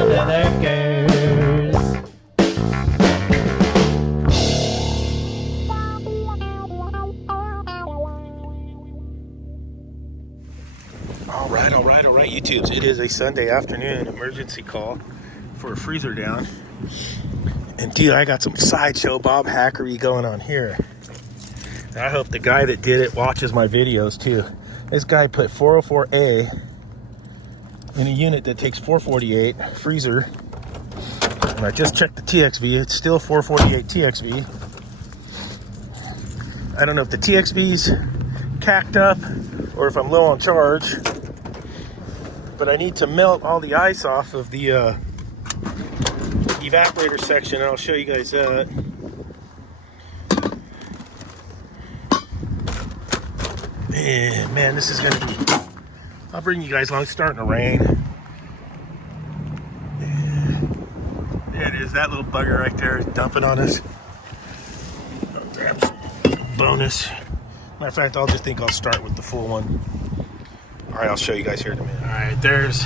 All right, YouTubes. It is a Sunday afternoon emergency call for a freezer down. And dude, I got some sideshow Bob hackery going on here. And I hope the guy that did it watches my videos too. This guy put 404A in a unit that takes 448 freezer. And I just checked the TXV. It's still 448 TXV. I don't know if the TXV's cacked up or if I'm low on charge. But I need to melt all the ice off of the evaporator section, and I'll show you guys that. Man, this is gonna be, I'll bring you guys along. It's starting to rain. There it is, that little bugger right there is dumping on us. I'll grab some bonus. Matter of fact, I'll start with the full one. All right, I'll show you guys here in a minute. All right, there's,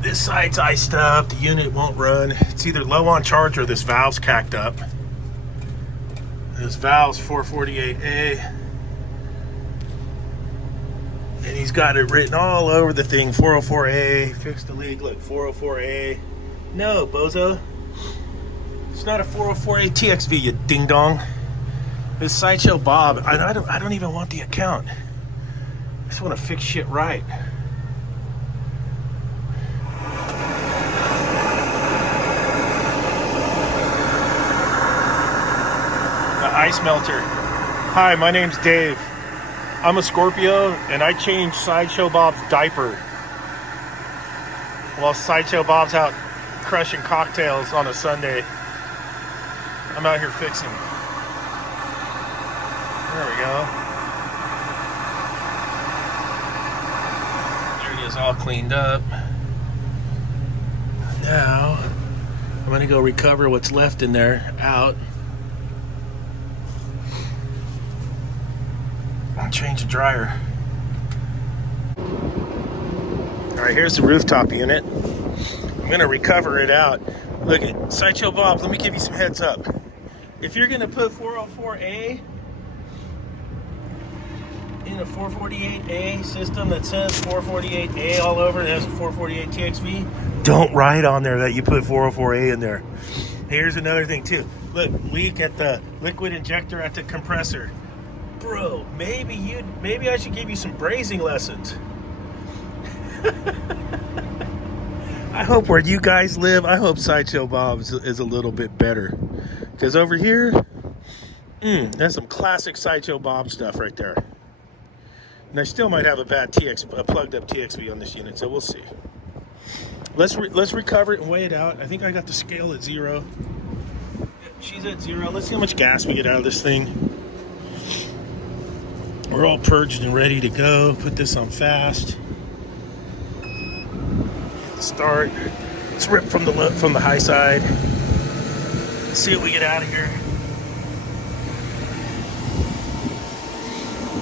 this side's iced up. The unit won't run. It's either low on charge or this valve's cacked up. This valve's 448A. And he's got it written all over the thing, 404A, fix the leak, look, 404A. No, bozo. It's not a 404A TXV, you ding dong. This Sideshow Bob, I don't even want the account. I just want to fix shit right. The ice melter. Hi, my name's Dave. I'm a Scorpio and I changed Sideshow Bob's diaper while Sideshow Bob's out crushing cocktails on a Sunday. I'm out here fixing. There we go. All cleaned up. Now I'm gonna go recover what's left in there out. I'll change the dryer. All right, here's the rooftop unit. I'm gonna recover it out. Look at Sideshow Bob. Let me give you some heads up. If you're gonna put 404A in a 448A system that says 448A all over, it has a 448 TXV, don't write on there that you put 404A in there. Here's another thing too. Look, leak at the liquid injector at the compressor. Bro, maybe I should give you some brazing lessons. I hope where you guys live, I hope Sideshow Bob's is a little bit better. Because over here, that's some classic Sideshow Bob stuff right there. And I still might have a bad plugged up TXV on this unit, so we'll see. Let's recover it and weigh it out. I think I got the scale at 0. She's at 0. Let's see how much gas we get out of this thing. We're all purged and ready to go. Put this on fast. Start. Let's rip from the high side. Let's see what we get out of here.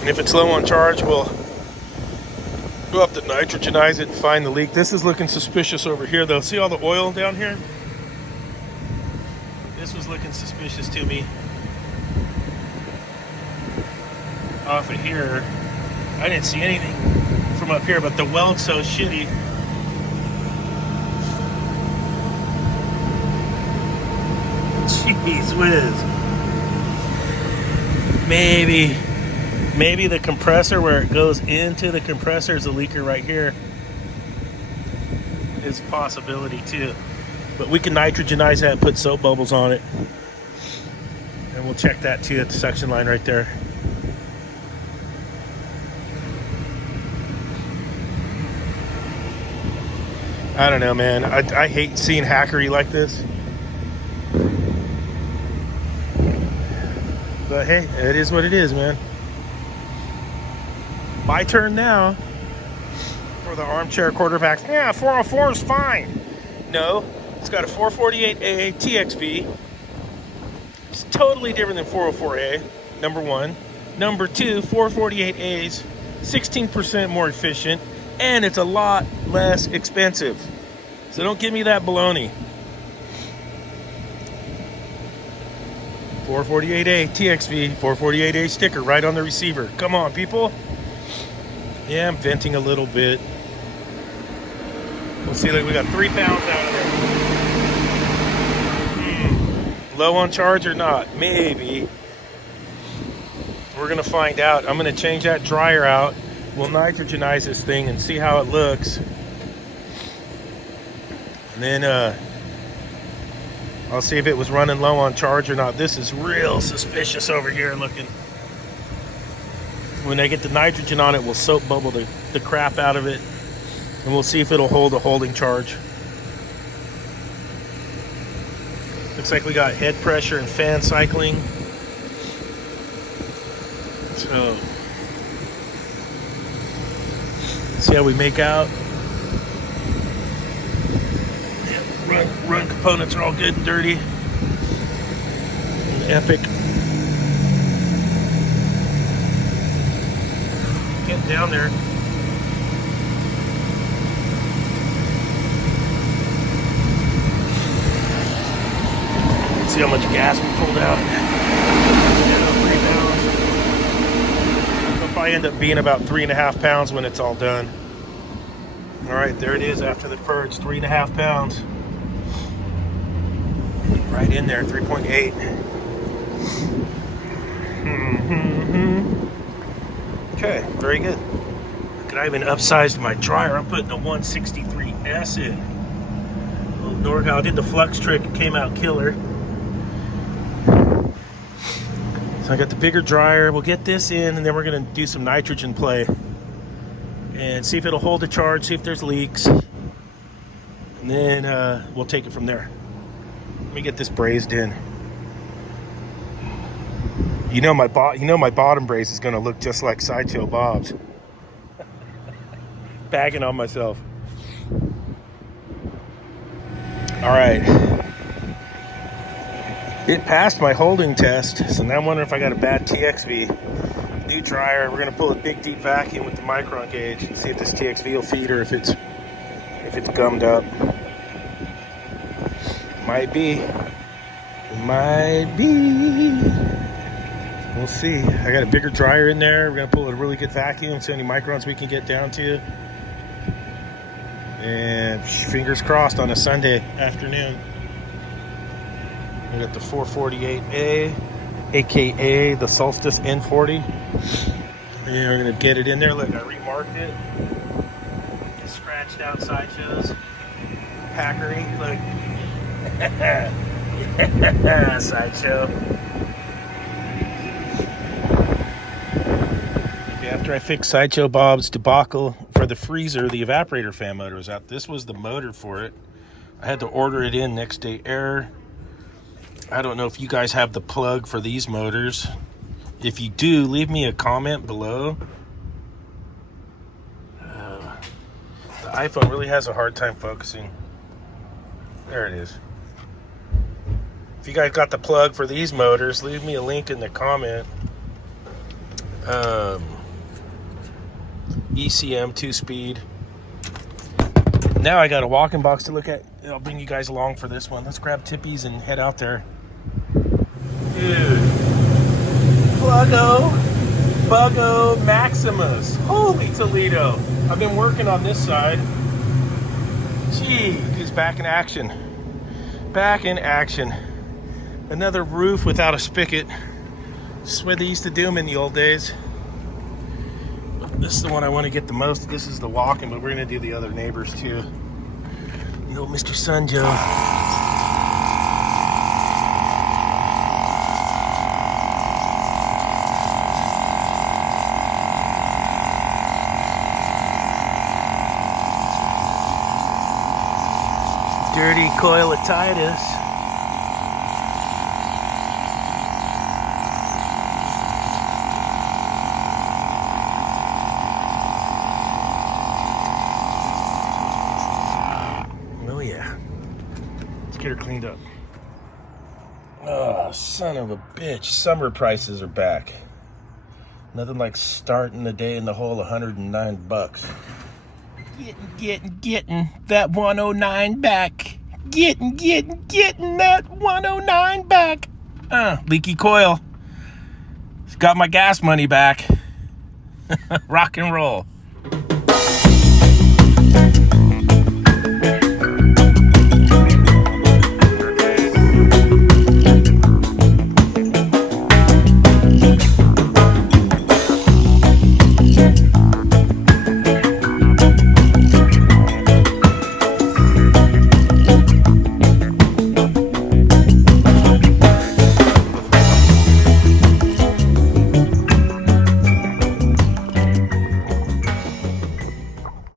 And if it's low on charge, we'll have to nitrogenize it and find the leak. This is looking suspicious over here though. See all the oil down here? This was looking suspicious to me. Off of here, I didn't see anything from up here, but the weld's so shitty. Jeez whiz. Maybe the compressor, where it goes into the compressor, is a leaker right here. Is a possibility too. But we can nitrogenize that and put soap bubbles on it. And we'll check that too at the suction line right there. I don't know, man. I hate seeing hackery like this. But hey, it is what it is, man. My turn now for the armchair quarterback. Yeah, 404 is fine. No, it's got a 448A TXV. It's totally different than 404A, number one. Number two, 448A's 16% more efficient, and it's a lot less expensive. So don't give me that baloney. 448A TXV, 448A sticker right on the receiver. Come on, people. Yeah, I'm venting a little bit. We'll see, like we got 3 pounds out of there. Low on charge or not? Maybe. We're gonna find out. I'm gonna change that dryer out. We'll nitrogenize this thing and see how it looks. And then I'll see if it was running low on charge or not. This is real suspicious over here looking. When I get the nitrogen on it, we'll soap bubble the crap out of it. And we'll see if it'll hold a holding charge. Looks like we got head pressure and fan cycling. So, see how we make out. Run components are all good and dirty. And epic. Get down there. Let's see how much gas we pulled out. It'll probably end up being about 3.5 pounds when it's all done. All right, there it is after the purge, 3.5 pounds. Right in there, 3.8. Okay, very good. Look, I even upsized my dryer. I'm putting a 163S in. Little NorCal. I did the flux trick. It came out killer. So I got the bigger dryer. We'll get this in, and then we're going to do some nitrogen play and see if it'll hold the charge, see if there's leaks, and then we'll take it from there. Let me get this brazed in. You know my bottom braze is going to look just like Sideshow Bob's. Bagging on myself. All right. It passed my holding test, so now I'm wondering if I got a bad TXV. New dryer. We're going to pull a big deep vacuum with the micron gauge and see if this TXV will feed or if it's gummed up. Might be. We'll see. I got a bigger dryer in there. We're going to pull a really good vacuum, see how many microns we can get down to. And fingers crossed on a Sunday afternoon. We got the 448A, aka the Solstice N40. And we're going to get it in there. Look, I remarked it. Just scratched out Sideshow's Packery. Look. Sideshow. Okay, after I fixed Sideshow Bob's debacle for the freezer, the evaporator fan motor was out. This was the motor for it. I had to order it in next day error. I don't know if you guys have the plug for these motors. If you do, leave me a comment below. The iPhone really has a hard time focusing. There it is. If you guys got the plug for these motors, leave me a link in the comment. ECM 2-speed. Now I got a walking box to look at. I'll bring you guys along for this one. Let's grab Tippies and head out there. Dude. Buggo Maximus. Holy Toledo. I've been working on this side. Gee, he's back in action. Back in action. Another roof without a spigot. This is where they used to do them in the old days. This is the one I want to get the most. This is the walking, but we're going to do the other neighbors too. You know, Mr. Sun Joe. Dirty coilotitis. Oh yeah. Let's get her cleaned up. Oh, son of a bitch. Summer prices are back. Nothing like starting the day in the hole $109. Getting that 109 back. Getting that 109 back. Leaky coil. Got my gas money back. Rock and roll.